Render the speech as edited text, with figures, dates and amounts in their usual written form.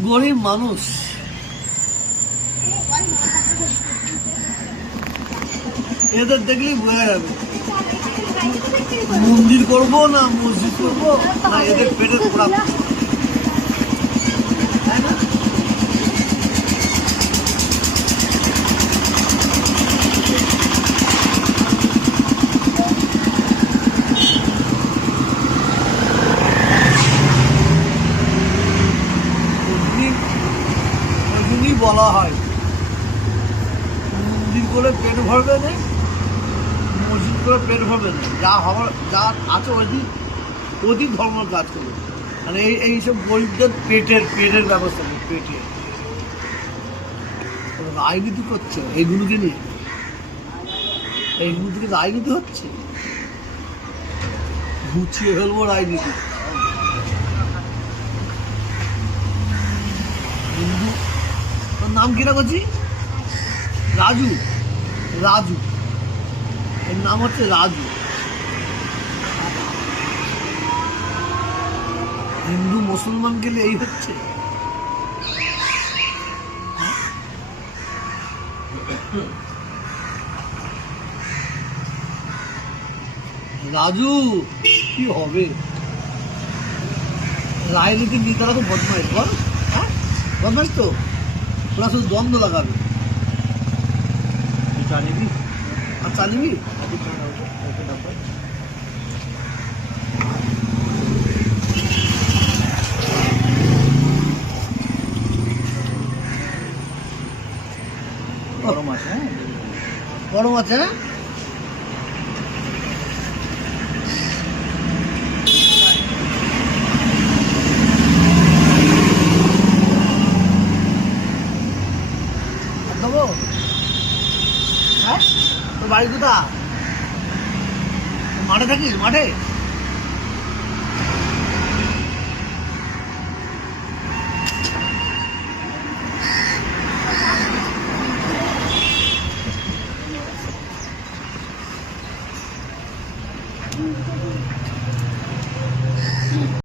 গরিব মানুষ, এদের দেখলেই বোঝা যাবে মন্দির করবো না মসজিদ করবো না এদের পেটের খোরাক, তাই না? বলা হয় মন্দির করে পেট ভরবে না, মসজিদ করে পেট ভরবে না, যা হওয়ার যা আছে অধিক ধর্মের কাজ করবে। মানে এইসব গরিবদের পেটের ব্যবস্থা নেই, পেটের রাজনীতি করছে এইগুলোকে নিয়ে, এইগুলো থেকে রাজনীতি হচ্ছে, গুছিয়ে ফেলবো রাজনীতি। হিন্দু, তোর নাম কিনা করছি? রাজু, রাজু, এর নাম হচ্ছে রাজু। হিন্দু মুসলমান গেলে এই হচ্ছে, রাজু কি হবে? রাজনীতির নেতারা তো বদমাইশ, বল, হ্যাঁ বদমাইশ তো, ওরা শুধু দ্বন্দ্ব লাগাবে। চা নিবি? আর চা নিবি? গরম আছে, হ্যাঁ গরম আছে, হ্যাঁ খাবো। হ্যাঁ তোর বাড়ি কোথা? মাঠে থাকিস? মাঠে